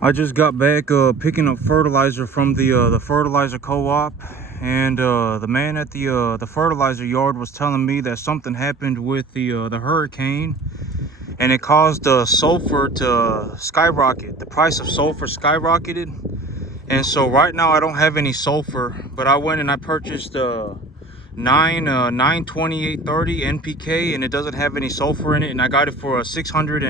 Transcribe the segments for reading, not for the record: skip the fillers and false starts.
I just got back picking up fertilizer from the fertilizer co-op, and the man at the fertilizer yard was telling me that something happened with the hurricane, and it caused sulfur to skyrocket. The price of sulfur skyrocketed, and so right now I don't have any sulfur, but I went and I purchased 92830 NPK, and it doesn't have any sulfur in it, and I got it for 600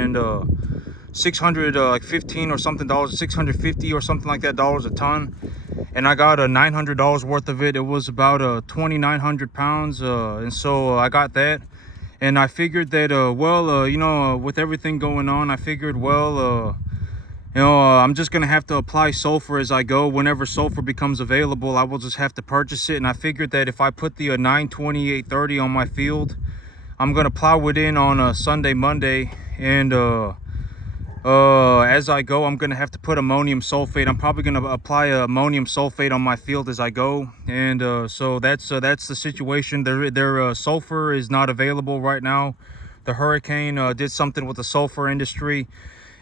like 15 or something dollars, 650 or something like that dollars a ton, and I got $900 worth of it. It was about 2,900 pounds, and so I got that, and I figured that with everything going on, I figured I'm just gonna have to apply sulfur as I go. Whenever sulfur becomes available, I will just have to purchase it, and I figured that if I put the 92830 on my field, I'm gonna plow it in on a Sunday, Monday, and as I go, I'm gonna have to put ammonium sulfate. I'm probably gonna apply ammonium sulfate on my field as I go, and so that's the situation. Their sulfur is not available right now. The hurricane did something with the sulfur industry,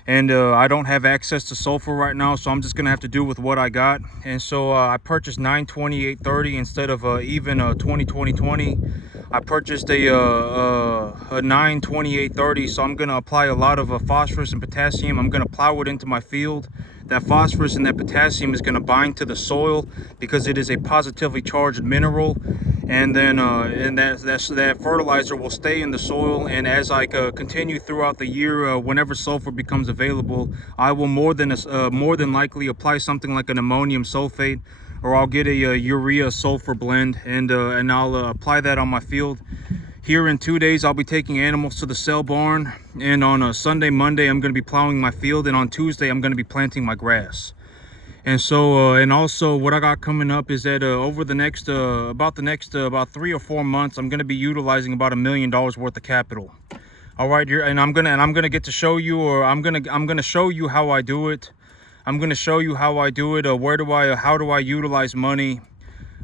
and I don't have access to sulfur right now, so I'm just gonna have to do with what I got. And so I purchased 92830 instead of even 2020. I purchased a 92830, so I'm gonna apply a lot of phosphorus and potassium. I'm gonna plow it into my field. That phosphorus and that potassium is gonna bind to the soil because it is a positively charged mineral, and then that fertilizer will stay in the soil. And as I continue throughout the year, whenever sulfur becomes available, I will more than likely apply something like an ammonium sulfate, or I'll get a urea sulfur blend, and I'll apply that on my field. Here in 2 days, I'll be taking animals to the sale barn, and on a Sunday, Monday, I'm going to be plowing my field, and on Tuesday, I'm going to be planting my grass. And so, and also what I got coming up is that over the next, about 3 or 4 months, I'm going to be utilizing about $1 million worth of capital. All right, and I'm gonna get to show you, or I'm gonna show you how I do it. I'm gonna show you how I do it. How do I utilize money?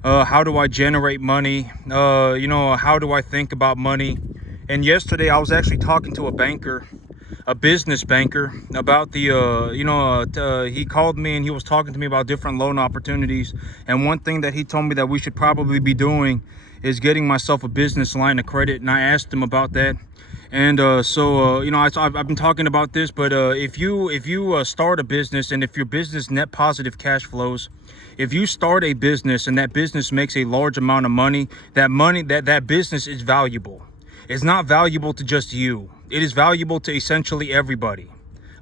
How do I generate money? How do I think about money? And yesterday I was actually talking to a business banker, about he called me and he was talking to me about different loan opportunities. And one thing that he told me that we should probably be doing is getting myself a business line of credit. And I asked him about that. And I've been talking about this, but if you start a business, and if your business net positive cash flows, if you start a business and that business makes a large amount of money, that business is valuable. It's not valuable to just you. It is valuable to essentially everybody.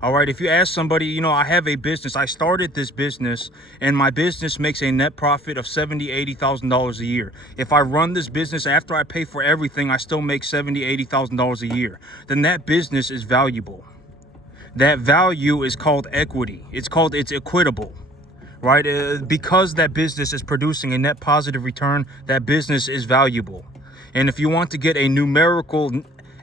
All right, if you ask somebody, I have a business, I started this business, and my business makes a net profit of $70,000-$80,000 a year. If I run this business after I pay for everything, I still make $70,000-$80,000 a year. Then that business is valuable. That value is called equity. It's equitable, right? Because that business is producing a net positive return, that business is valuable. And if you want to get a numerical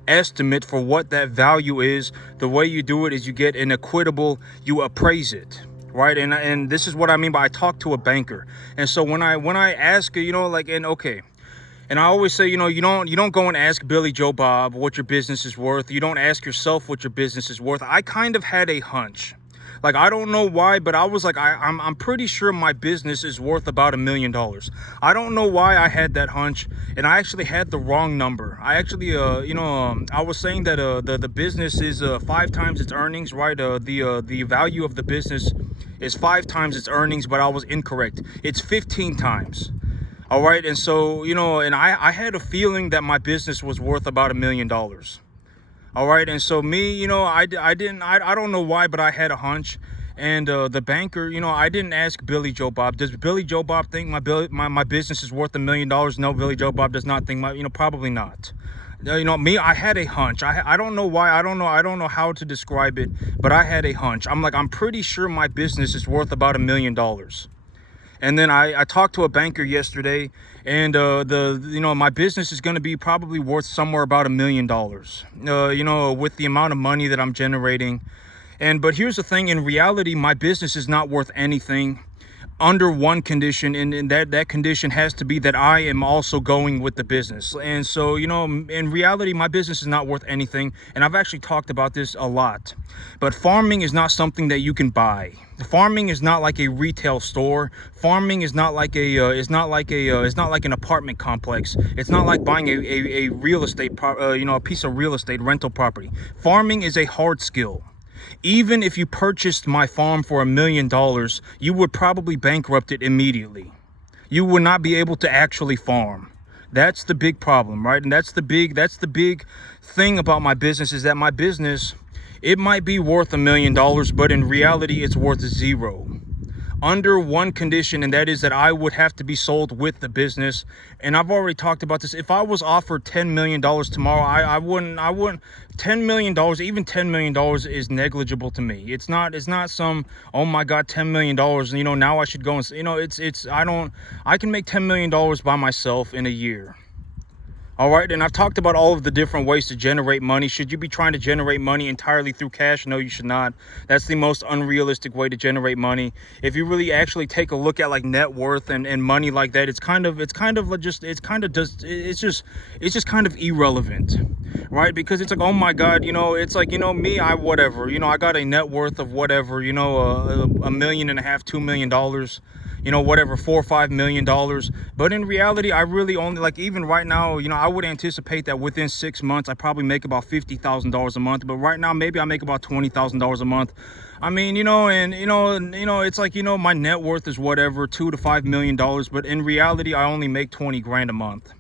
estimate for what that value is, the way you do it is you get an equitable, you appraise it, right? And this is what I mean by I talk to a banker. And so when I ask, and I always say, you don't go and ask Billy Joe Bob what your business is worth. You don't ask yourself what your business is worth. I kind of had a hunch. Like, I don't know why, but I was like, I'm pretty sure my business is worth about $1 million. I don't know why I had that hunch, and I actually had the wrong number. I actually, I was saying that the business is 5 times its earnings, right? The value of the business is 5 times its earnings, but I was incorrect. It's 15 times. All right, and so, and I had a feeling that my business was worth about $1 million. All right, and so me, I don't know why, but I had a hunch. And the banker, I didn't ask Billy Joe Bob. Does Billy Joe Bob think my business is worth $1 million? No, Billy Joe Bob does not think probably not. Me, I had a hunch. I don't know why. I don't know how to describe it, but I had a hunch. I'm pretty sure my business is worth about $1 million. And then I talked to a banker yesterday, and my business is going to be probably worth somewhere about $1 million, with the amount of money that I'm generating. But here's the thing: in reality, my business is not worth anything. under one condition, and that condition has to be that I am also going with the business. And so, in reality, my business is not worth anything, and I've actually talked about this a lot. But farming is not something that you can buy. Farming is not like a retail store. Farming is not like it's not like an apartment complex. It's not like buying a real estate a piece of real estate rental property. Farming is a hard skill. Even if you purchased my farm for $1 million, you would probably bankrupt it immediately. You would not be able to actually farm. That's the big problem, right? And that's the big thing about my business, is that my business, it might be worth $1 million, but in reality, it's worth zero. Under one condition, and that is that I would have to be sold with the business. And I've already talked about this. If I was offered $10 million tomorrow, I wouldn't. $10 million, even $10 million is negligible to me. It's not some, oh my God, $10 million, now I should go and, I can make $10 million by myself in a year. All right, and I've talked about all of the different ways to generate money. Should you be trying to generate money entirely through cash? No, you should not. That's the most unrealistic way to generate money. If you really actually take a look at like net worth and money like that, it's kind of irrelevant, right? Because it's like, oh my God, it's like, me, I got a net worth of whatever, $1.5 million, $2 million. Whatever, $4 or $5 million. But in reality, I really only, like, even right now, I would anticipate that within 6 months, I probably make about $50,000 a month. But right now, maybe I make about $20,000 a month. I mean, it's like, my net worth is whatever, $2 to $5 million. But in reality, I only make 20 grand a month.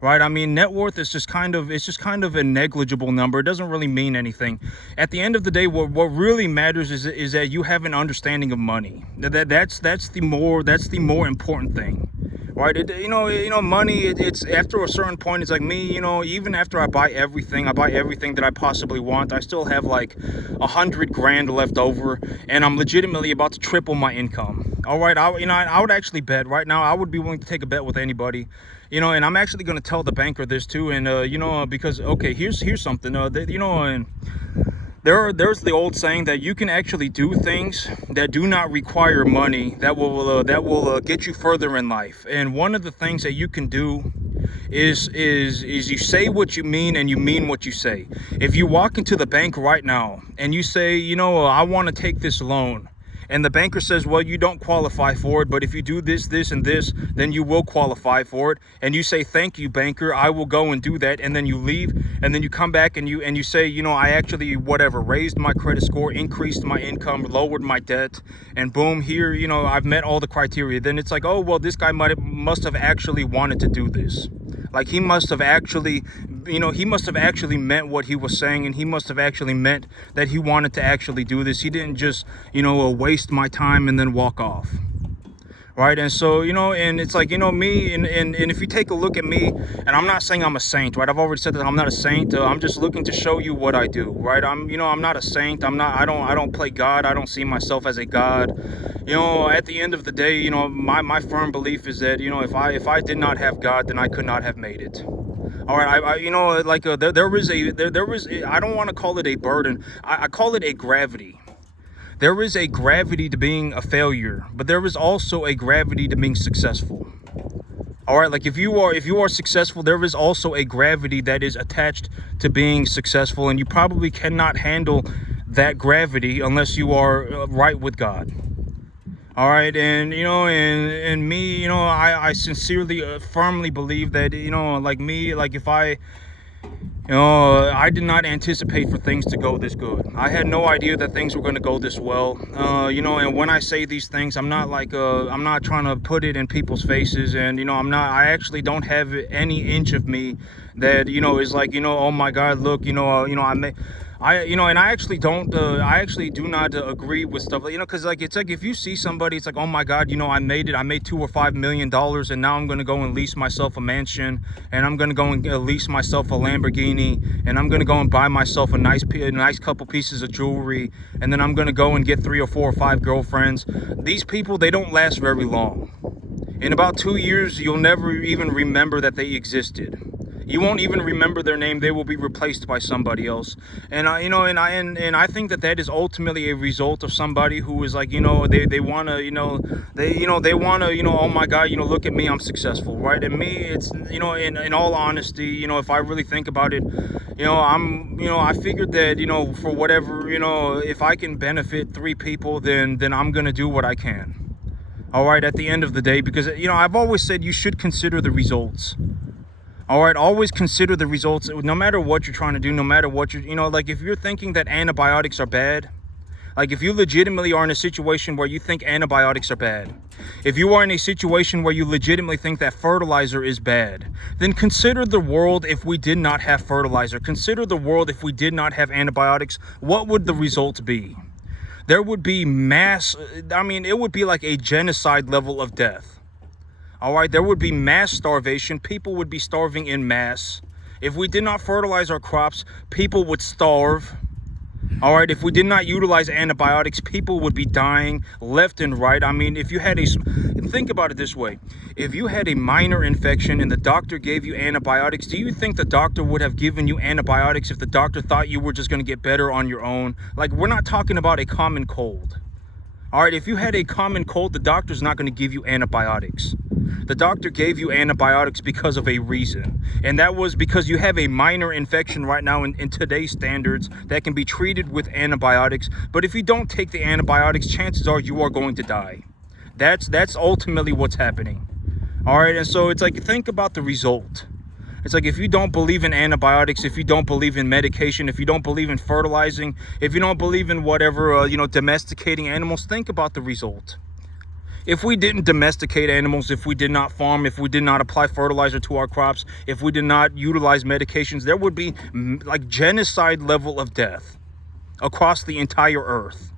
Right? I mean, net worth is just kind of a negligible number. It doesn't really mean anything. At the end of the day, what really matters is that you have an understanding of money. That's the more important thing. Right? Money, it's after a certain point, it's like me, even after I buy everything that I possibly want, I still have like 100 grand left over, and I'm legitimately about to triple my income. All right, I would actually bet right now, I would be willing to take a bet with anybody. And I'm actually going to tell the banker this too. And, because, okay, here's something, and there's the old saying that you can actually do things that do not require money that will get you further in life. And one of the things that you can do is you say what you mean and you mean what you say. If you walk into the bank right now and you say, I want to take this loan, and the banker says, well, you don't qualify for it, but if you do this, this, and this, then you will qualify for it. And you say, thank you, banker, I will go and do that. And then you leave, and then you come back and you say, I actually, raised my credit score, increased my income, lowered my debt, and boom, here, I've met all the criteria. Then it's like, oh, well, this guy must have actually wanted to do this. Like he must have actually meant what he was saying, and he must have actually meant that he wanted to actually do this. He didn't just, waste my time and then walk off. Right? And so, and it's like, me, and if you take a look at me, and I'm not saying I'm a saint, right? I've already said that I'm not a saint. I'm just looking to show you what I do, right? I'm not a saint. I don't play God. I don't see myself as a God. At the end of the day, my firm belief is that, if I did not have God, then I could not have made it. All right, there is I don't want to call it a burden. I call it a gravity. There is a gravity to being a failure, but there is also a gravity to being successful. All right, like if you are successful, there is also a gravity that is attached to being successful, and you probably cannot handle that gravity unless you are right with God. All right, and and me, I sincerely, firmly believe that, like me, like if I did not anticipate for things to go this good. I had no idea that things were going to go this well. And when I say these things, I'm not I'm not trying to put it in people's faces, and I actually don't have any inch of me that is like, oh my God, look, and I actually do not agree with stuff, because it's like if you see somebody, it's like, oh my God, I made it. I made $2 or $5 million, and now I'm going to go and lease myself a mansion, and I'm going to go and lease myself a Lamborghini, and I'm going to go and buy myself a nice couple pieces of jewelry, and then I'm going to go and get 3 or 4 or 5 girlfriends. These people, they don't last very long. In about 2 years, you'll never even remember that they existed. You won't even remember their name. They will be replaced by somebody else. And I think that is ultimately a result of somebody who is like, they want to, they want to, oh my God, look at me, I'm successful, right? And me, it's, in all honesty, if I really think about it, I figured that, for whatever, if I can benefit 3 people, then I'm going to do what I can. All right, at the end of the day, because, I've always said you should consider the results. All right, always consider the results, no matter what you're trying to do, no matter what you're, like if you're thinking that antibiotics are bad, like if you legitimately are in a situation where you think antibiotics are bad, if you are in a situation where you legitimately think that fertilizer is bad, then consider the world if we did not have fertilizer. Consider the world if we did not have antibiotics. What would the results be? There would be it would be like a genocide level of death. All right, there would be mass starvation. People would be starving in mass. If we did not fertilize our crops, people would starve. All right, if we did not utilize antibiotics, people would be dying left and right. I mean, if you had think about it this way. If you had a minor infection and the doctor gave you antibiotics, do you think the doctor would have given you antibiotics if the doctor thought you were just going to get better on your own? Like, we're not talking about a common cold. All right, if you had a common cold, the doctor's not going to give you antibiotics. The doctor gave you antibiotics because of a reason. And that was because you have a minor infection right now in today's standards that can be treated with antibiotics. But if you don't take the antibiotics, chances are you are going to die. That's ultimately what's happening. All right, and so it's like, think about the result. It's like, if you don't believe in antibiotics, if you don't believe in medication, if you don't believe in fertilizing, if you don't believe in whatever, domesticating animals, think about the result. If we didn't domesticate animals, if we did not farm, if we did not apply fertilizer to our crops, if we did not utilize medications, there would be like genocide level of death across the entire earth.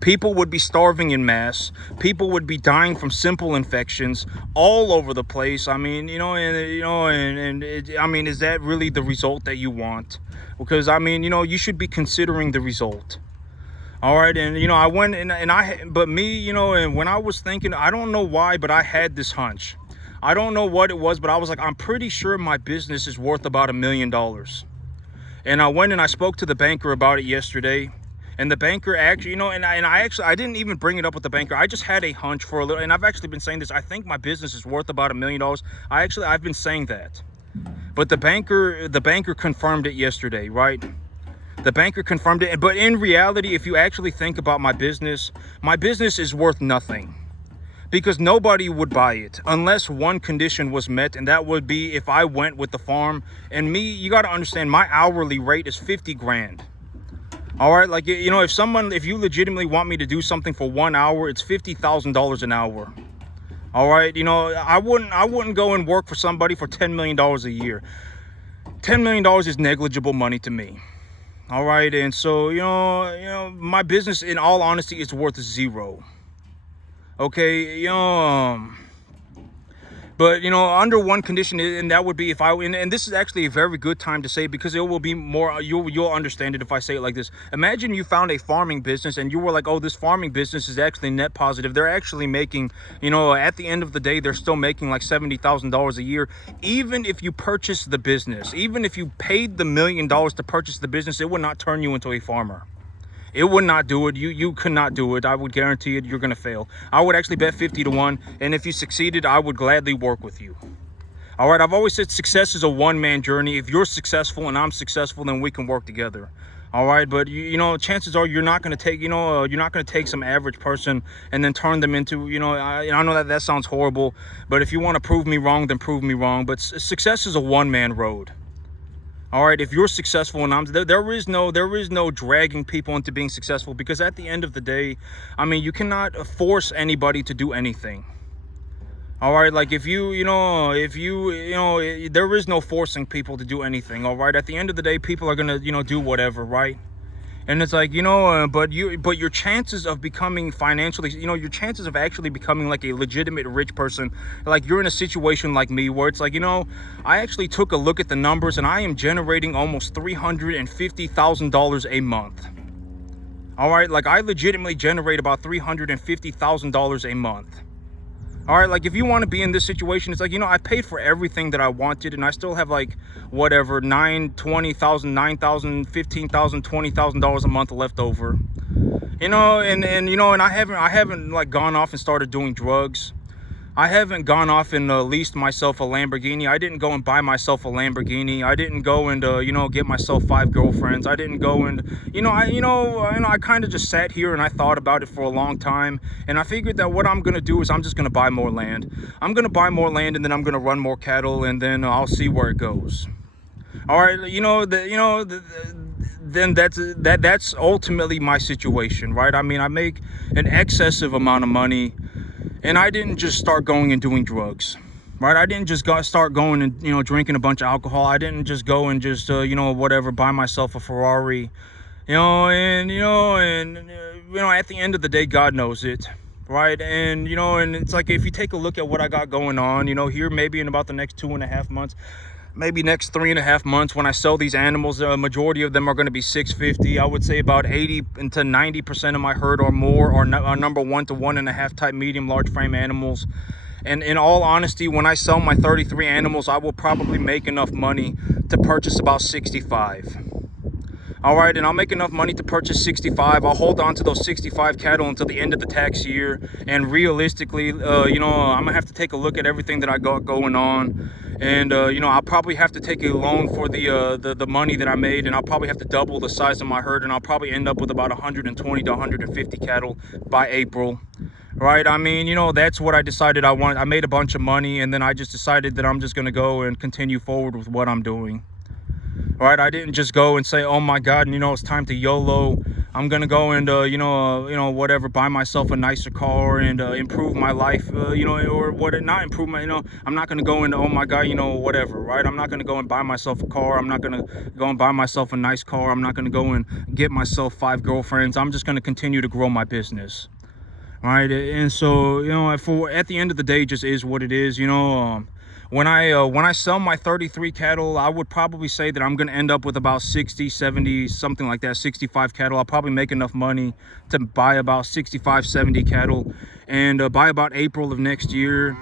People would be starving in mass. People would be dying from simple infections all over the place. I mean, is that really the result that you want? Because, you should be considering the result. All right, and I went and when I was thinking, I don't know why, but I had this hunch. I don't know what it was, but I was like, I'm pretty sure my business is worth about $1 million. And I went and I spoke to the banker about it yesterday. And the banker actually, I didn't even bring it up with the banker. I just had a hunch for a little, and I've actually been saying this. I think my business is worth about $1 million. I've been saying that. But the banker confirmed it yesterday, right? The banker confirmed it. But in reality, if you actually think about my business is worth nothing. Because nobody would buy it unless one condition was met, and that would be if I went with the farm. And me, you got to understand, my hourly rate is 50 grand. All right, like, if you legitimately want me to do something for 1 hour, it's $50,000 an hour. All right, I wouldn't go and work for somebody for $10 million a year. $10 million is negligible money to me. All right, and so, my business, in all honesty, is worth zero. Okay, but, under one condition, and that would be if and this is actually a very good time to say, because it will be more, you'll understand it if I say it like this. Imagine you found a farming business and you were like, oh, this farming business is actually net positive. They're actually making, at the end of the day, they're still making like $70,000 a year. Even if you purchase the business, even if you paid the $1 million to purchase the business, it would not turn you into a farmer. It would not do it. You could not do it. I would guarantee it. You're going to fail. I would actually bet 50 to 1. And if you succeeded, I would gladly work with you. All right. I've always said success is a one-man journey. If you're successful and I'm successful, then we can work together. All right. But, chances are you're not going to take, you're not going to take some average person and then turn them into, I know that sounds horrible. But if you want to prove me wrong, then prove me wrong. But success is a one-man road. All right, if you're successful and there is no dragging people into being successful, because at the end of the day, you cannot force anybody to do anything. All right, like if you there is no forcing people to do anything. All right, at the end of the day, people are gonna do whatever, right? And it's like, but your chances of becoming financially, your chances of actually becoming like a legitimate rich person, like you're in a situation like me where it's like, I actually took a look at the numbers and I am generating almost $350,000 a month. All right, like I legitimately generate about $350,000 a month. All right, like if you want to be in this situation, it's like, I paid for everything that I wanted, and I still have like whatever, $20,000, $15,000, $20,000 a month left over. And I haven't like gone off and started doing drugs. I haven't gone off and leased myself a Lamborghini. I didn't go and buy myself a Lamborghini. I didn't go and get myself 5 girlfriends. I didn't go and I kind of just sat here and I thought about it for a long time, and I figured that what I'm gonna do is I'm just gonna buy more land. I'm gonna buy more land, and then I'm gonna run more cattle, and then I'll see where it goes. All right, then that's ultimately my situation, right? I mean, I make an excessive amount of money, and I didn't just start going and doing drugs, right? I didn't just start going and drinking a bunch of alcohol. I didn't just go and just whatever, buy myself a Ferrari, at the end of the day, God knows it, right? And and it's like, if you take a look at what I got going on, here, maybe in about the next 2.5 months, maybe next 3.5 months, when I sell these animals, a majority of them are going to be 650. I would say about 80 to 90% of my herd or more are number 1 to 1.5 type medium large frame animals. And in all honesty, when I sell my 33 animals, I will probably make enough money to purchase about 65. All right, and I'll make enough money to purchase 65. I'll hold on to those 65 cattle until the end of the tax year. And realistically, I'm gonna have to take a look at everything that I got going on. And I'll probably have to take a loan for the money that I made, and I'll probably have to double the size of my herd, and I'll probably end up with about 120 to 150 cattle by April. Right? I mean, that's what I decided I wanted. I made a bunch of money, and then I just decided that I'm just gonna go and continue forward with what I'm doing. Right? I didn't just go and say, oh my God, it's time to YOLO. I'm gonna go and whatever, buy myself a nicer car and improve my life, or what, not improve my, I'm not gonna go and, oh my God, whatever, right? I'm not gonna go and buy myself a car. I'm not gonna go and buy myself a nice car. I'm not gonna go and get myself 5 girlfriends. I'm just gonna continue to grow my business. Right? And so, at the end of the day, it just is what it is. When I sell my 33 cattle, I would probably say that I'm going to end up with about 60, 70, something like that, 65 cattle. I'll probably make enough money to buy about 65, 70 cattle. And by about April of next year,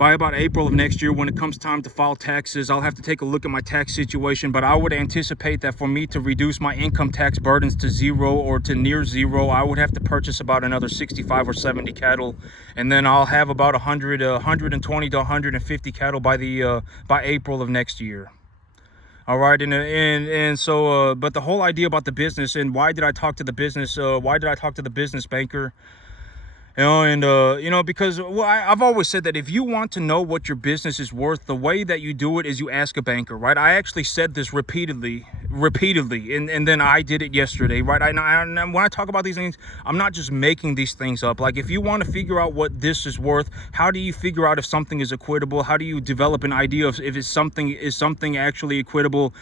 when it comes time to file taxes, I'll have to take a look at my tax situation. But I would anticipate that for me to reduce my income tax burdens to 0 or to near 0, I would have to purchase about another 65 or 70 cattle. And then I'll have about 120 to 150 cattle by April of next year. All right, and so, but the whole idea about the business, and why did I talk to the business banker? Because I've always said that if you want to know what your business is worth, the way that you do it is you ask a banker, right? I actually said this repeatedly, and then I did it yesterday, right? And when I talk about these things, I'm not just making these things up. Like, if you want to figure out what this is worth, how do you figure out if something is equitable? How do you develop an idea of if something actually equitable?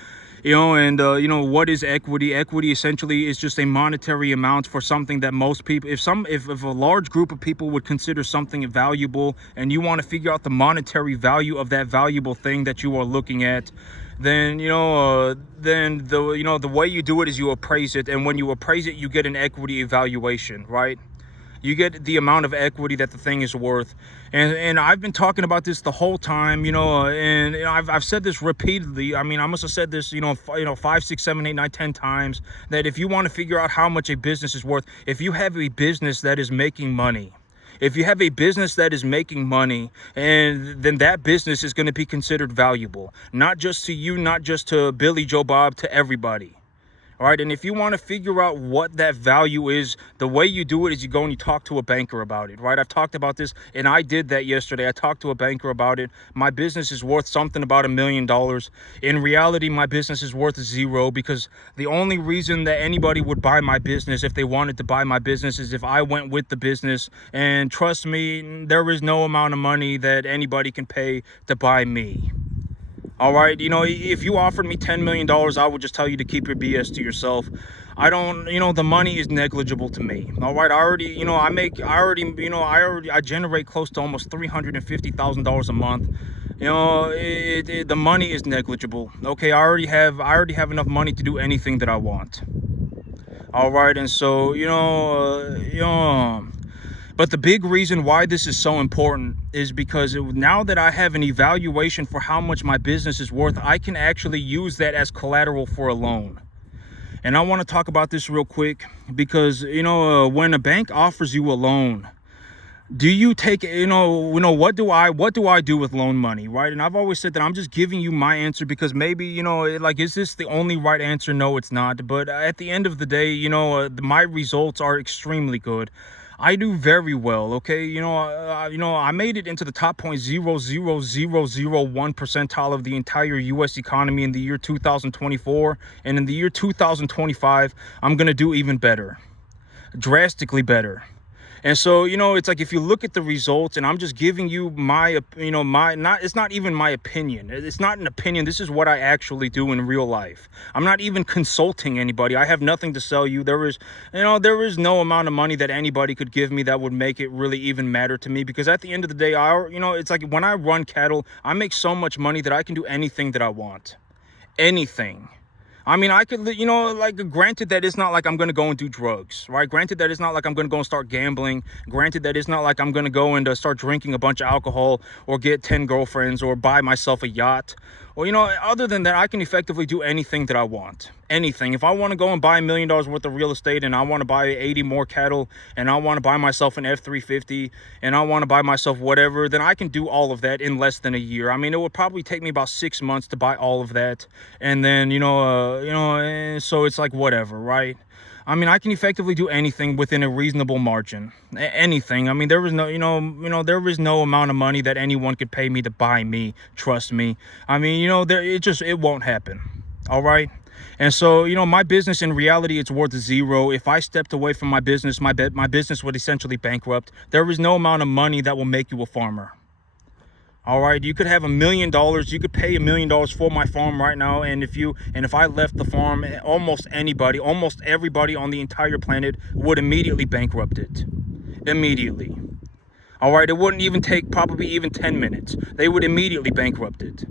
What is equity? Equity essentially is just a monetary amount for something that most people, if a large group of people would consider something valuable, and you want to figure out the monetary value of that valuable thing that you are looking at, then the way you do it is you appraise it, and when you appraise it, you get an equity evaluation, right? You get the amount of equity that the thing is worth. And I've been talking about this the whole time, and I've said this repeatedly. I mean, I must have said this, 5, 6, 7, 8, 9, 10 times, that if you want to figure out how much a business is worth, if you have a business that is making money, and then that business is going to be considered valuable, not just to you, not just to Billy Joe Bob, to everybody. All right, and if you want to figure out what that value is, the way you do it is you go and you talk to a banker about it, right? I've talked about this, and I did that yesterday. I talked to a banker about it. My business is worth something about $1 million. In reality, my business is worth 0, because the only reason that anybody would buy my business, if they wanted to buy my business, is if I went with the business. And trust me, there is no amount of money that anybody can pay to buy me. All right, if you offered me $10 million, I would just tell you to keep your BS to yourself. I don't, the money is negligible to me. All right, I generate close to almost $350,000 a month. The money is negligible. Okay, I already have enough money to do anything that I want. All right, and so, But the big reason why this is so important is because now that I have an evaluation for how much my business is worth, I can actually use that as collateral for a loan. And I want to talk about this real quick because, when a bank offers you a loan, do you take, what do I do with loan money, right? And I've always said that I'm just giving you my answer because maybe, is this the only right answer? No, it's not. But at the end of the day, my results are extremely good. I do very well, okay? I made it into the top 0.00001 percentile of the entire U.S. economy in the year 2024. And in the year 2025, I'm going to do even better, drastically better. And so, it's like if you look at the results, and I'm just giving you it's not even my opinion. It's not an opinion. This is what I actually do in real life. I'm not even consulting anybody. I have nothing to sell you. There is no amount of money that anybody could give me that would make it really even matter to me, because at the end of the day, it's like when I run cattle, I make so much money that I can do anything that I want. Anything. I mean, I could, granted that it's not like I'm going to go and do drugs, right? Granted that it's not like I'm going to go and start gambling. Granted that it's not like I'm going to go and start drinking a bunch of alcohol or get 10 girlfriends or buy myself a yacht. Or, other than that, I can effectively do anything that I want. Anything. If I want to go and buy $1 million worth of real estate, and I want to buy 80 more cattle, and I want to buy myself an F-350, and I want to buy myself whatever, then I can do all of that in less than a year. I mean, it would probably take me about 6 months to buy all of that. And then, so it's like whatever, right? I mean, I can effectively do anything within a reasonable margin. Anything. I mean, there is no, there is no amount of money that anyone could pay me to buy me. Trust me. I mean, it won't happen. All right. And so, my business in reality, it's worth zero. If I stepped away from my business, my business would essentially bankrupt. There is no amount of money that will make you a farmer. All right, you could have $1 million. You could pay $1 million for my farm right now. And if I left the farm, almost everybody on the entire planet would immediately bankrupt it. Immediately. All right, it wouldn't even take probably even 10 minutes. They would immediately bankrupt it.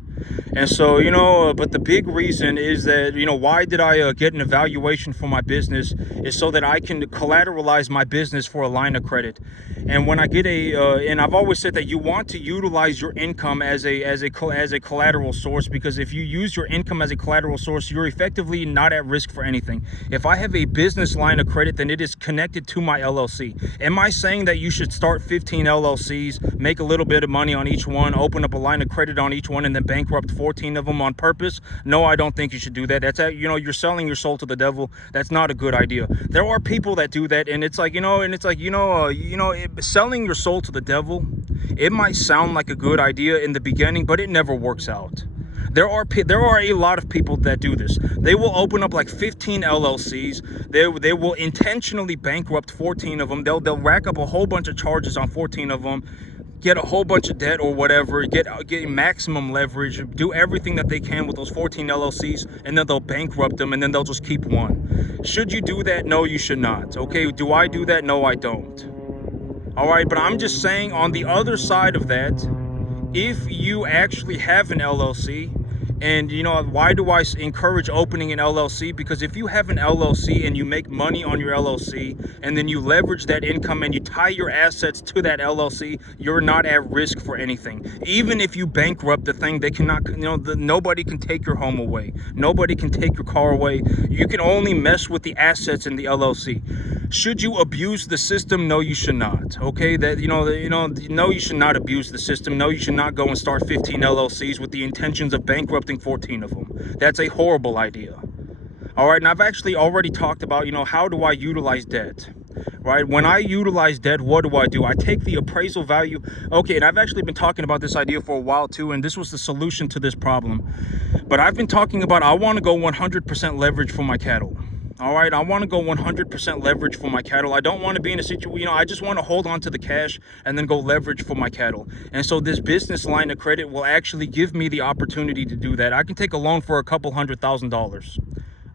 And so, but the big reason is that, why did I get an evaluation for my business is so that I can collateralize my business for a line of credit. And when I get and I've always said that you want to utilize your income as a collateral source, because if you use your income as a collateral source, you're effectively not at risk for anything. If I have a business line of credit, then it is connected to my LLC. Am I saying that you should start 15 LLCs, make a little bit of money on each one, open up a line of credit on each one, and then bankrupt 14 of them on purpose? No, I don't think you should do that. That's you're selling your soul to the devil. That's not a good idea. There are people that do that, and it's like, selling your soul to the devil, it might sound like a good idea in the beginning, but it never works out. There are a lot of people that do this. They will open up like 15 LLCs. They will intentionally bankrupt 14 of them. They'll rack up a whole bunch of charges on 14 of them, get a whole bunch of debt or whatever, get maximum leverage, do everything that they can with those 14 LLCs, and then they'll bankrupt them, and then they'll just keep one. Should you do that? No, you should not. Okay, do I do that? No, I don't. All right, but I'm just saying, on the other side of that, if you actually have an LLC, and why do I encourage opening an LLC? Because if you have an LLC and you make money on your LLC, and then you leverage that income and you tie your assets to that LLC, you're not at risk for anything. Even if you bankrupt the thing, they cannot, nobody can take your home away. Nobody can take your car away. You can only mess with the assets in the LLC. Should you abuse the system? No, you should not. Okay, no, you should not abuse the system. No, you should not go and start 15 LLCs with the intentions of bankrupting 14 of them. That's a horrible idea. All right, and I've actually already talked about, how do I utilize debt? Right? When I utilize debt, what do? I take the appraisal value. Okay, and I've actually been talking about this idea for a while too, and this was the solution to this problem. But I've been talking about, I want to go 100% leverage for my cattle. All right, I want to go 100% leverage for my cattle. I don't want to be in a situation, I just want to hold on to the cash and then go leverage for my cattle. And so this business line of credit will actually give me the opportunity to do that. I can take a loan for a couple $100,000.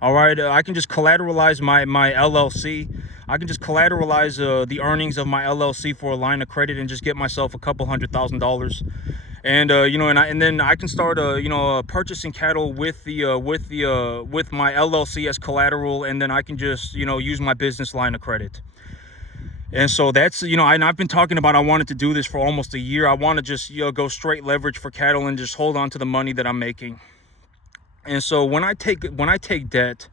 All right, I can just collateralize my LLC. I can just collateralize the earnings of my LLC for a line of credit and just get myself a couple $100,000. And and then I can start purchasing cattle with my LLC as collateral, and then I can just use my business line of credit. And so that's, and I've been talking about, I wanted to do this for almost a year. I want to just, go straight leverage for cattle and just hold on to the money that I'm making. And so when I take debt,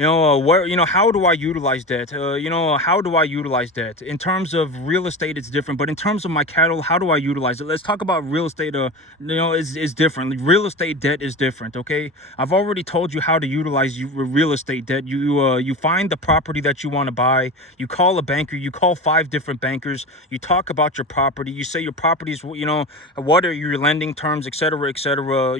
how do I utilize debt? How do I utilize debt? In terms of real estate, it's different. But in terms of my cattle, how do I utilize it? Let's talk about real estate. Is different. Real estate debt is different. Okay, I've already told you how to utilize real estate debt. You find the property that you want to buy. You call a banker. You call 5 different bankers. You talk about your property. You say your properties. What are your lending terms, etc., etc.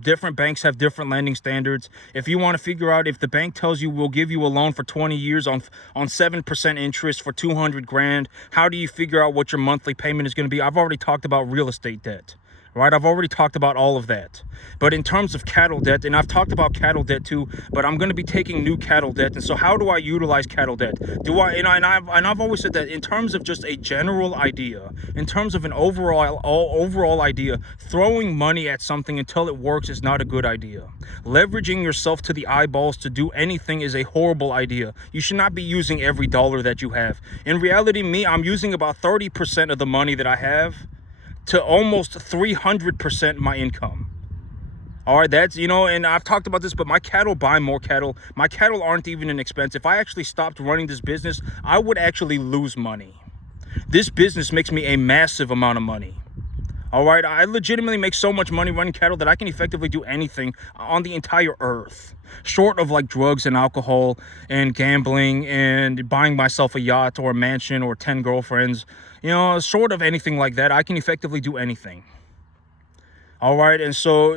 Different banks have different lending standards. If you want to figure out if the bank tells you we'll give you a loan for 20 years on 7% interest for 200 grand, how do you figure out what your monthly payment is going to be? I've already talked about real estate debt, right? I've already talked about all of that. But in terms of cattle debt, and I've talked about cattle debt too, but I'm going to be taking new cattle debt. And so how do I utilize cattle debt? I've always said that in terms of just a general idea, in terms of an overall idea, throwing money at something until it works is not a good idea. Leveraging yourself to the eyeballs to do anything is a horrible idea. You should not be using every dollar that you have. In reality, I'm using about 30% of the money that I have to almost 300% my income. All right, that's, and I've talked about this, but my cattle buy more cattle. My cattle aren't even an expense. If I actually stopped running this business, I would actually lose money. This business makes me a massive amount of money. All right, I legitimately make so much money running cattle that I can effectively do anything on the entire earth, short of like drugs and alcohol and gambling and buying myself a yacht or a mansion or 10 girlfriends. Short of anything like that, I can effectively do anything. All right, and so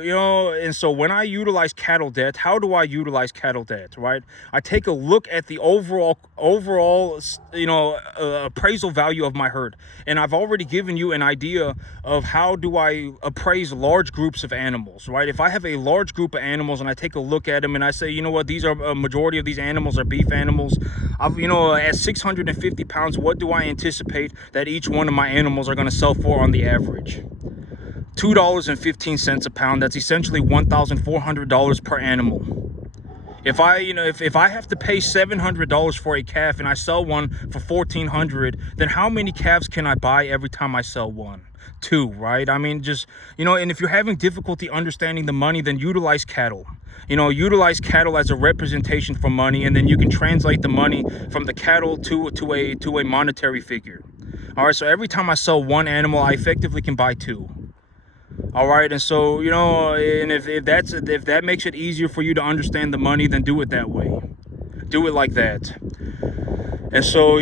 when I utilize cattle debt, how do I utilize cattle debt? Right, I take a look at the overall appraisal value of my herd, and I've already given you an idea of how do I appraise large groups of animals. Right, if I have a large group of animals and I take a look at them and I say, these are a majority of these animals are beef animals. At 650 pounds, what do I anticipate that each one of my animals are going to sell for on the average? $2.15 a pound. That's essentially $1,400 per animal. If I have to pay $700 for a calf and I sell one for $1,400, then how many calves can I buy every time I sell one? 2, right? I mean, just, and if you're having difficulty understanding the money, then utilize cattle. Utilize cattle as a representation for money, and then you can translate the money from the cattle to a monetary figure. All right, so every time I sell one animal, I effectively can buy 2. All right, and so and if that makes it easier for you to understand the money, then do it that way. Do it like that. And so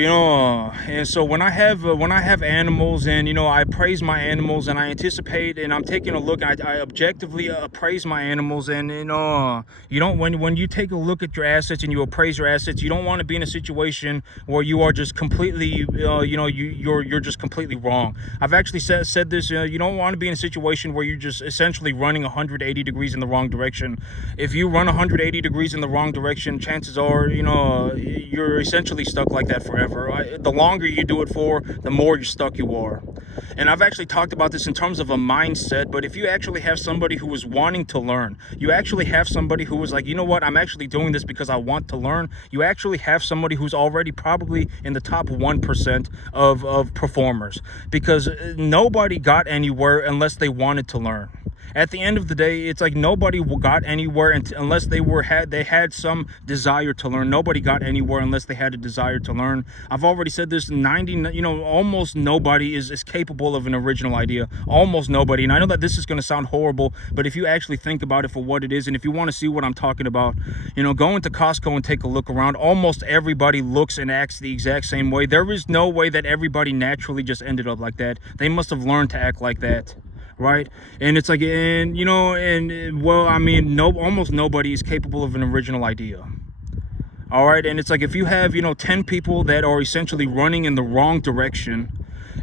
when I have animals, and I appraise my animals, and I anticipate, and I'm taking a look, I objectively appraise my animals, and when you take a look at your assets and you appraise your assets, you don't want to be in a situation where you are just completely you're just completely wrong. I've actually said this. You don't want to be in a situation where you're just essentially running 180 degrees in the wrong direction. If you run 180 degrees in the wrong direction, chances are you're essentially stuck like that forever. The longer you do it for, the more you're stuck you are. And I've actually talked about this in terms of a mindset, but if you actually have somebody who is wanting to learn, you actually have somebody who is like, I'm actually doing this because I want to learn, you actually have somebody who's already probably in the top 1% of performers, because nobody got anywhere unless they wanted to learn. At the end of the day, it's like nobody got anywhere unless they had some desire to learn. Nobody got anywhere unless they had a desire to learn. I've already said this. Almost nobody is capable of an original idea. Almost nobody. And I know that this is going to sound horrible, but if you actually think about it for what it is, and if you want to see what I'm talking about, go into Costco and take a look around. Almost everybody looks and acts the exact same way. There is no way that everybody naturally just ended up like that. They must have learned to act like that. Right, and it's like, almost nobody is capable of an original idea. All right, and it's like if you have 10 people that are essentially running in the wrong direction,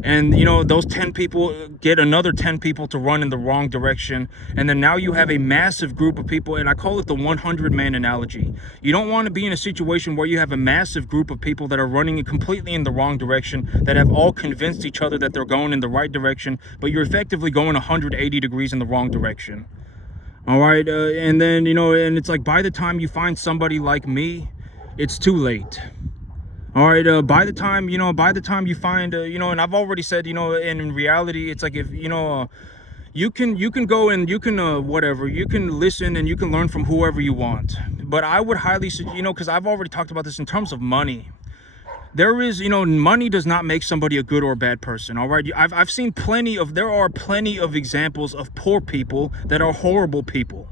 and those 10 people get another 10 people to run in the wrong direction, and then now you have a massive group of people, and I call it the 100-man analogy. You don't want to be in a situation where you have a massive group of people that are running completely in the wrong direction, that have all convinced each other that they're going in the right direction, but you're effectively going 180 degrees in the wrong direction. All right, and then and it's like by the time you find somebody like me, it's too late. All right, by the time you find, and I've already said, and in reality, it's like, if you can go and you can whatever, you can listen and you can learn from whoever you want, but I would highly because I've already talked about this in terms of money. There is, money does not make somebody a good or bad person. All right, I've seen there are plenty of examples of poor people that are horrible people.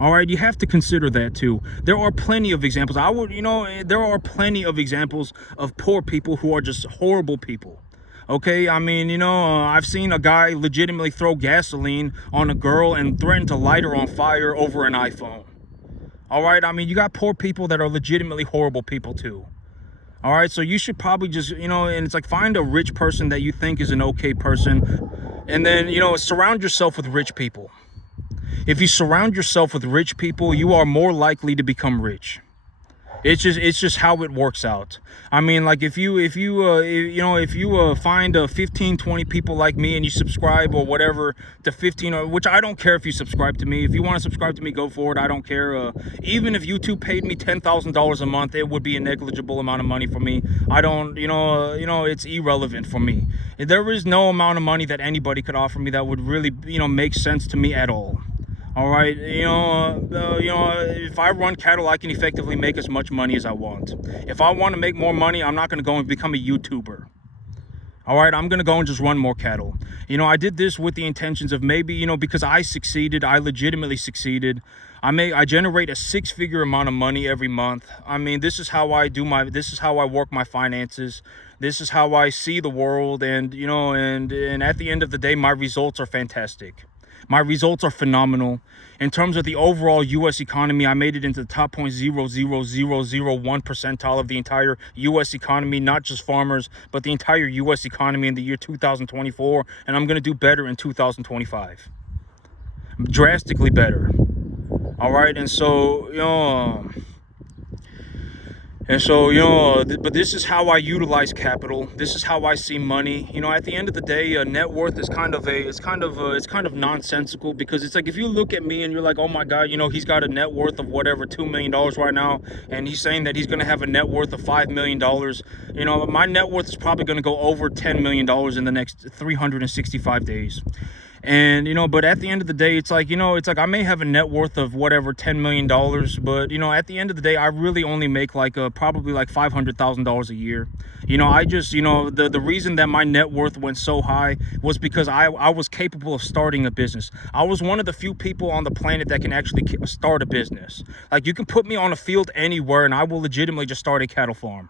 All right, you have to consider that too. There are plenty of examples. There are plenty of examples of poor people who are just horrible people. Okay, I mean, I've seen a guy legitimately throw gasoline on a girl and threaten to light her on fire over an iPhone. All right, I mean, you got poor people that are legitimately horrible people too. All right, so you should probably just, and it's like, find a rich person that you think is an okay person, and then, surround yourself with rich people. If you surround yourself with rich people, you are more likely to become rich. It's just how it works out. I mean, like, if you find 15, 20 people like me and you subscribe or whatever to 15, or which I don't care if you subscribe to me. If you want to subscribe to me, go for it. I don't care. Even if YouTube paid me $10,000 a month, it would be a negligible amount of money for me. I don't, it's irrelevant for me. There is no amount of money that anybody could offer me that would really, make sense to me at all. All right, if I run cattle, I can effectively make as much money as I want. If I want to make more money, I'm not going to go and become a YouTuber. All right, I'm going to go and just run more cattle. I did this with the intentions of maybe, because I succeeded, I legitimately succeeded. I generate a 6-figure amount of money every month. I mean, this is how I work my finances. This is how I see the world. And, and at the end of the day, my results are fantastic. My results are phenomenal. In terms of the overall U.S. economy, I made it into the top 0.00001 percentile of the entire U.S. economy, not just farmers, but the entire U.S. economy in the year 2024. And I'm going to do better in 2025. Drastically better. All right. And so, but this is how I utilize capital. This is how I see money. At the end of the day, net worth is kind of nonsensical, because it's like, if you look at me and you're like, oh my God, he's got a net worth of whatever, $2 million right now, and he's saying that he's going to have a net worth of $5 million. My net worth is probably going to go over $10 million in the next 365 days. And but at the end of the day, it's like I may have a net worth of whatever, $10 million, but at the end of the day, I really only make probably like $500,000 a year. I just the reason that my net worth went so high was because I was capable of starting a business. I was one of the few people on the planet that can actually start a business. Like, you can put me on a field anywhere and I will legitimately just start a cattle farm.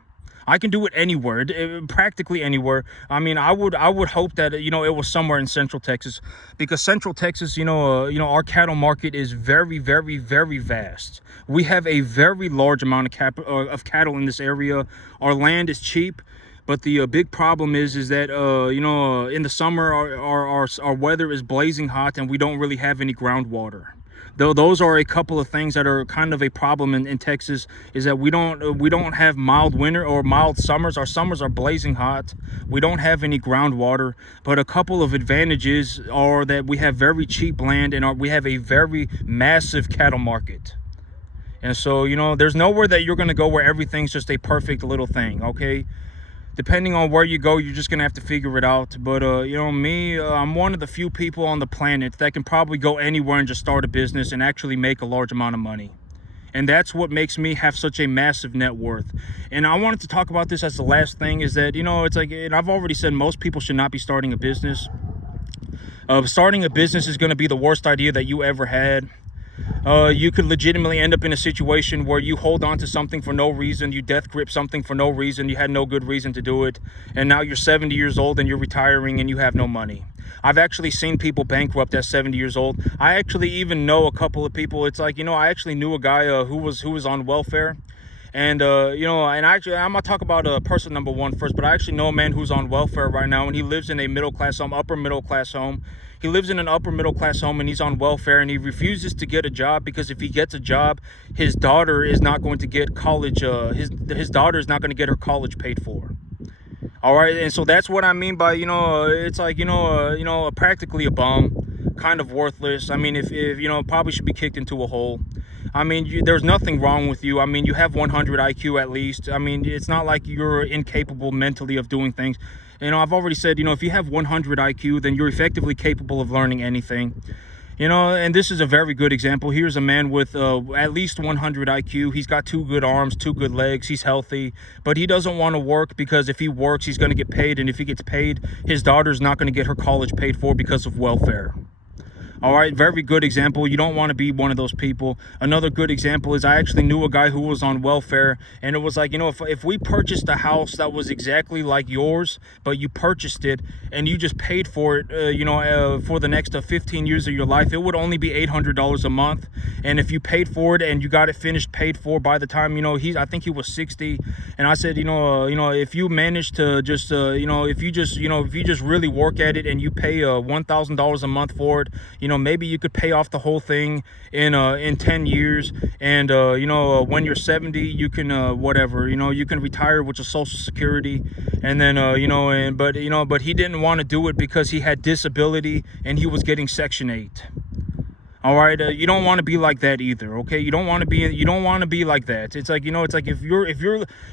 I can do it anywhere, practically anywhere. I mean, I would hope that it was somewhere in Central Texas, because Central Texas, our cattle market is very, very, very vast. We have a very large amount of cattle in this area. Our land is cheap, but the big problem is that in the summer our weather is blazing hot and we don't really have any groundwater. Though those are a couple of things that are kind of a problem in Texas, is that we don't have mild winter or mild summers. Our summers are blazing hot. We don't have any groundwater. But a couple of advantages are that we have very cheap land and we have a very massive cattle market. And so, there's nowhere that you're going to go where everything's just a perfect little thing, okay? Depending on where you go, you're just going to have to figure it out. But, I'm one of the few people on the planet that can probably go anywhere and just start a business and actually make a large amount of money. And that's what makes me have such a massive net worth. And I wanted to talk about this as the last thing, is that, it's like, and I've already said, most people should not be starting a business. Starting a business is going to be the worst idea that you ever had. You could legitimately end up in a situation where you hold on to something for no reason, you death grip something for no reason, you had no good reason to do it, and now you're 70 years old and you're retiring and you have no money. I've actually seen people bankrupt at 70 years old. I actually even know a couple of people. It's like, I actually knew a guy who was on welfare. And, and actually, I'm going to talk about person number one first, but I actually know a man who's on welfare right now, and he lives in a middle-class home, upper middle-class home. He lives in an upper middle-class home, and he's on welfare, and he refuses to get a job because if he gets a job, his daughter is not going to get college, his daughter is not going to get her college paid for. All right, and so that's what I mean by, it's like, practically a bum, kind of worthless. I mean, if probably should be kicked into a hole. I mean, there's nothing wrong with you. I mean, you have 100 IQ at least. I mean, it's not like you're incapable mentally of doing things. I've already said, if you have 100 IQ, then you're effectively capable of learning anything. And this is a very good example. Here's a man with at least 100 IQ. He's got 2 good arms, 2 good legs. He's healthy, but he doesn't want to work because if he works, he's going to get paid. And if he gets paid, his daughter's not going to get her college paid for because of welfare. All right, very good example. You don't want to be one of those people. Another good example is I actually knew a guy who was on welfare, and it was like, if we purchased a house that was exactly like yours, but you purchased it and you just paid for it, for the next 15 years of your life, it would only be $800 a month. And if you paid for it and you got it finished, paid for by the time, I think he was 60. And I said, if you manage to just, if you just really work at it and you pay $1,000 a month for it, maybe you could pay off the whole thing in 10 years. And, when you're 70, you can, you can retire with your Social Security. And then, but he didn't want to do it because he had disability and he was getting Section 8. All right, you don't want to be like that either. Okay, you don't want to be like that. It's like, if you're,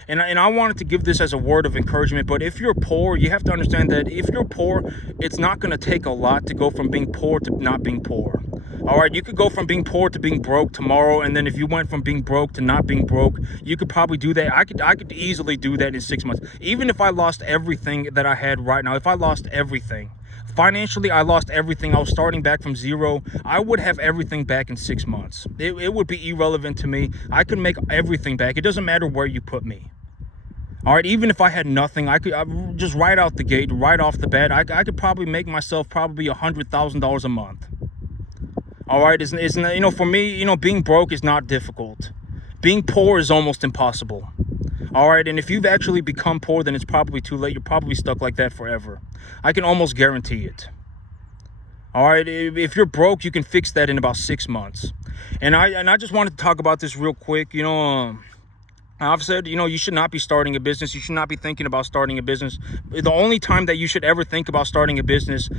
and I wanted to give this as a word of encouragement. But if you're poor, you have to understand that if you're poor, it's not going to take a lot to go from being poor to not being poor. All right, you could go from being poor to being broke tomorrow, and then if you went from being broke to not being broke, you could probably do that. I could easily do that in 6 months. Even if I lost everything that I had right now, if I lost everything. Financially, I lost everything. I was starting back from zero. I would have everything back in 6 months. It would be irrelevant to me. I could make everything back. It doesn't matter where you put me. All right, even if I had nothing, I just right out the gate, right off the bat, I could probably make myself probably $100,000 a month. All right, for me, being broke is not difficult. Being poor is almost impossible. All right, and if you've actually become poor, then it's probably too late. You're probably stuck like that forever. I can almost guarantee it. All right, if you're broke, you can fix that in about 6 months. And I just wanted to talk about this real quick. I've said, you should not be starting a business. You should not be thinking about starting a business. The only time that you should ever think about starting a business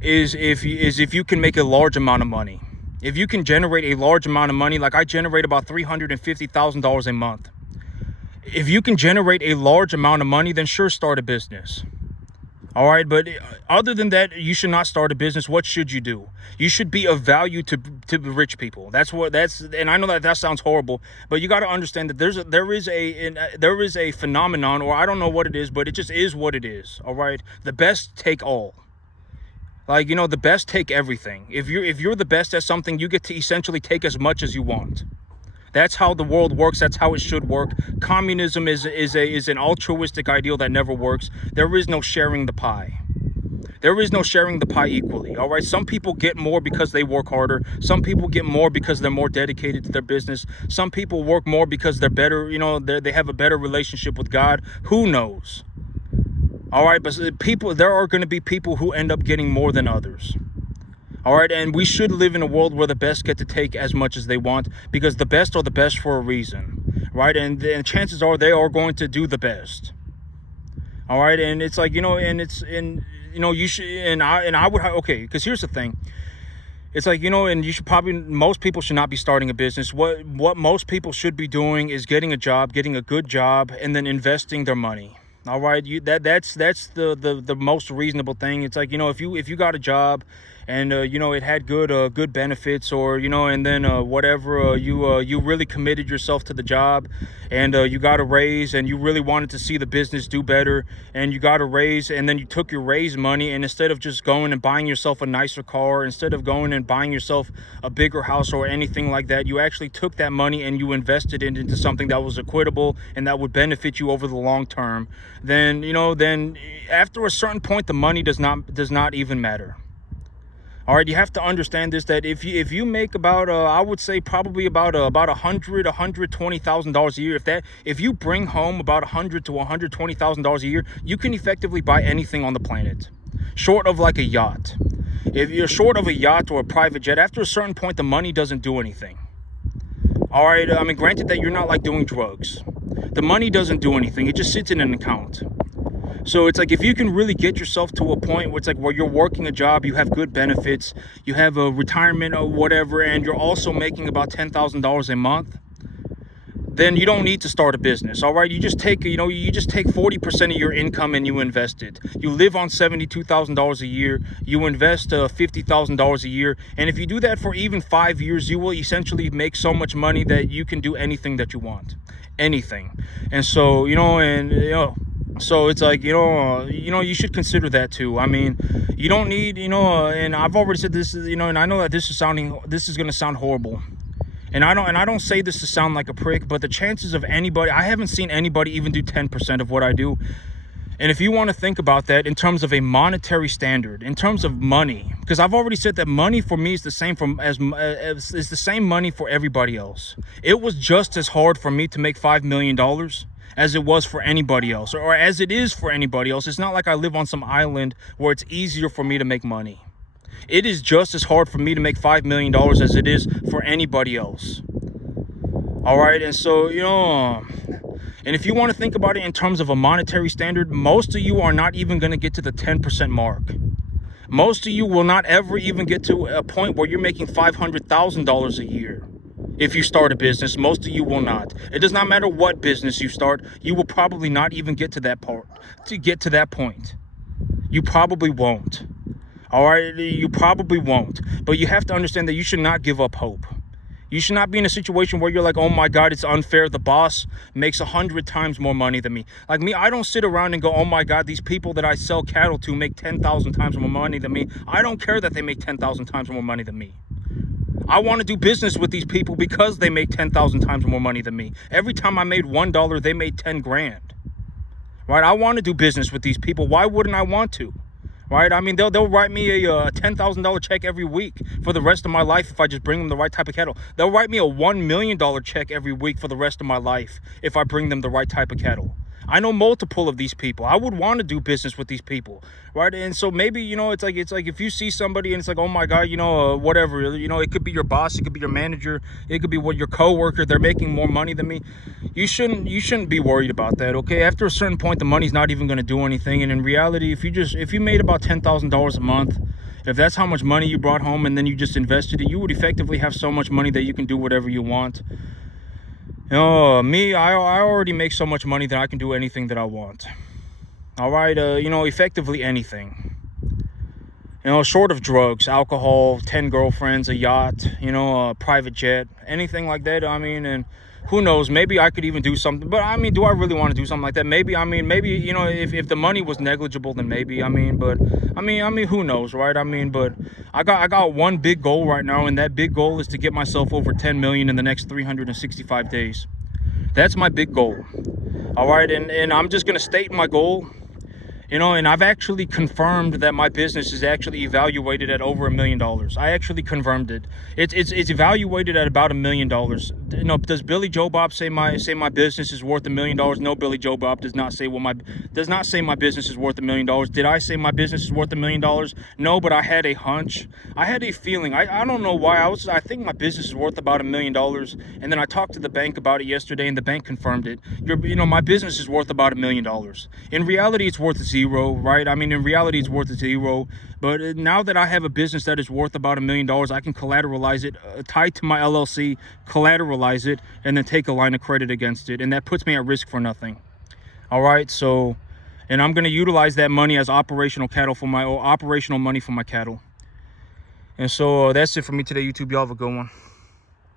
is if you can make a large amount of money. If you can generate a large amount of money, like I generate about $350,000 a month. If you can generate a large amount of money, then sure, start a business. All right, but other than that, you should not start a business. What should you do? You should be of value to rich people. And I know that sounds horrible, but you got to understand that there is a phenomenon, or I don't know what it is, but it just is what it is. All right, the best take all. Like, the best take everything. If you're the best at something, you get to essentially take as much as you want. That's how the world works. That's how it should work. Communism is an altruistic ideal that never works. There is no sharing the pie. There is no sharing the pie equally. All right. Some people get more because they work harder. Some people get more because they're more dedicated to their business. Some people work more because they're better. They have a better relationship with God. Who knows? All right. But there are going to be people who end up getting more than others. All right, and we should live in a world where the best get to take as much as they want, because the best are the best for a reason, right? And chances are they are going to do the best. All right, and it's like, you should, and I would, okay, because here's the thing. It's like, and you should most people should not be starting a business. What most people should be doing is getting a good job, and then investing their money. All right, that's the most reasonable thing. It's like, if you got a job and it had good benefits, or and then you really committed yourself to the job, and you got a raise, and you really wanted to see the business do better, and you got a raise, and then you took your raise money, and instead of just going and buying yourself a nicer car, instead of going and buying yourself a bigger house or anything like that, you actually took that money and you invested it into something that was equitable and that would benefit you over the long term. Then after a certain point, the money does not even matter. All right, you have to understand this, that if you make about I would say probably about $120,000 a year, if you bring home about $100,000 to $120,000 a year, you can effectively buy anything on the planet, short of like a yacht. If you're short of a yacht or a private jet, after a certain point, the money doesn't do anything. All right, I mean, granted that you're not like doing drugs. The money doesn't do anything. It just sits in an account. So it's like, if you can really get yourself to a point where it's like, where you're working a job, you have good benefits, you have a retirement or whatever, and you're also making about $10,000 a month, then you don't need to start a business. All right, you just take 40% of your income and you invest it. You live on $72,000 a year, you invest $50,000 a year, and if you do that for even 5 years, you will essentially make so much money that you can do anything that you want, anything. And so, so it's like, you should consider that too. I mean, you don't need, and I've already said this, and I know that this is going to sound horrible. And I don't say this to sound like a prick, but the chances of anybody, I haven't seen anybody even do 10% of what I do. And if you want to think about that in terms of a monetary standard, in terms of money, because I've already said that money for me is the same is the same money for everybody else. It was just as hard for me to make $5 million as it was for anybody else, or as it is for anybody else. It's not like I live on some island where it's easier for me to make money. It is just as hard for me to make $5 million as it is for anybody else. All right, and so, and if you want to think about it in terms of a monetary standard, most of you are not even going to get to the 10% mark. Most of you will not ever even get to a point where you're making $500,000 a year. If you start a business, most of you will not. It does not matter what business you start, you will probably not even get to that point. You probably won't. All right, you probably won't. But you have to understand that you should not give up hope. You should not be in a situation where you're like, oh my God, it's unfair. The boss makes 100 times more money than me. Like me, I don't sit around and go, oh my God, these people that I sell cattle to make 10,000 times more money than me. I don't care that they make 10,000 times more money than me. I want to do business with these people because they make 10,000 times more money than me. Every time I made $1, they made 10 grand. Right? I want to do business with these people. Why wouldn't I want to? Right? I mean, they'll write me a $10,000 check every week for the rest of my life if I just bring them the right type of cattle. They'll write me a $1 million check every week for the rest of my life if I bring them the right type of cattle. I know multiple of these people. I would want to do business with these people, right? And so maybe, it's like if you see somebody and it's like, oh my God, whatever, it could be your boss, it could be your manager, it could be your coworker, they're making more money than me. You shouldn't be worried about that, okay? After a certain point, the money's not even going to do anything. And in reality, if you made about $10,000 a month, if that's how much money you brought home and then you just invested it, you would effectively have so much money that you can do whatever you want. Me, I already make so much money that I can do anything that I want. All right, effectively anything. Short of drugs, alcohol, 10 girlfriends, a yacht, a private jet, anything like that. I mean, and who knows, maybe I could even do something. But I mean, do I really want to do something like that? Maybe, if the money was negligible, then maybe, but who knows, right? But I got one big goal right now, and that big goal is to get myself over 10 million in the next 365 days. That's my big goal. All right, and I'm just going to state my goal. And I've actually confirmed that my business is actually evaluated at over $1 million. I actually confirmed it. It's evaluated at about $1 million. Does Billy Joe Bob say my business is worth $1 million? No, Billy Joe Bob does not say my business is worth $1 million. Did I say my business is worth $1 million? No, but I had a hunch. I had a feeling. I don't know why. I think my business is worth about $1 million. And then I talked to the bank about it yesterday, and the bank confirmed it. My business is worth about $1 million. In reality, it's worth zero, right? In reality, it's worth zero. But now that I have a business that is worth about $1 million, I can collateralize it, tie it to my LLC, collateralize it, and then take a line of credit against it. And that puts me at risk for nothing. All right, so, and I'm going to utilize that money as operational money for my cattle. And so that's it for me today, YouTube. Y'all have a good one.